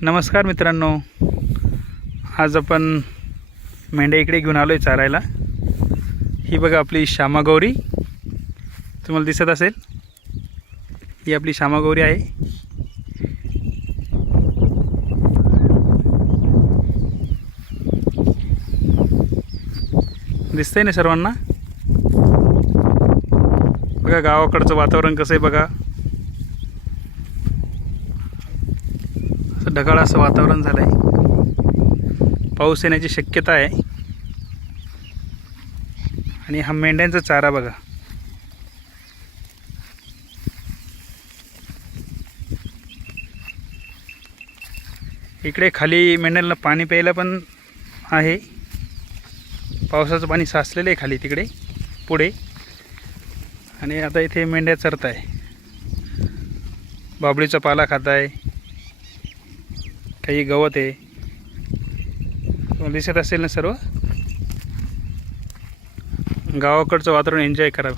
नमस्कार मित्रांनो, आज आपण मेंढ्या इकडे घेऊन आलो आहे चारायला। ही बघा आपली श्यामागौरी, तुम्हाला दिसत असेल, ही आपली श्यामागौरी आहे। दिसतंय ना सर्वांना? बघा गावाकडचं वातावरण कसं आहे बघा, असं ढगाळ असं वातावरण झालं आहे, पाऊस येण्याची शक्यता आहे। आणि हा मेंढ्यांचा चारा बघा, इकडे खाली मेंढ्यांना पाणी प्यायला पण आहे, पावसाचं पाणी साचलेलं आहे खाली तिकडे पुढे। आणि आता इथे मेंढ्या चरत आहे, बाबळीचा पाला खात आहे, काही गवत आहे, तुम्हाला दिसत असेल ना सर्व। गावाकडचं वातावरण एन्जॉय करा।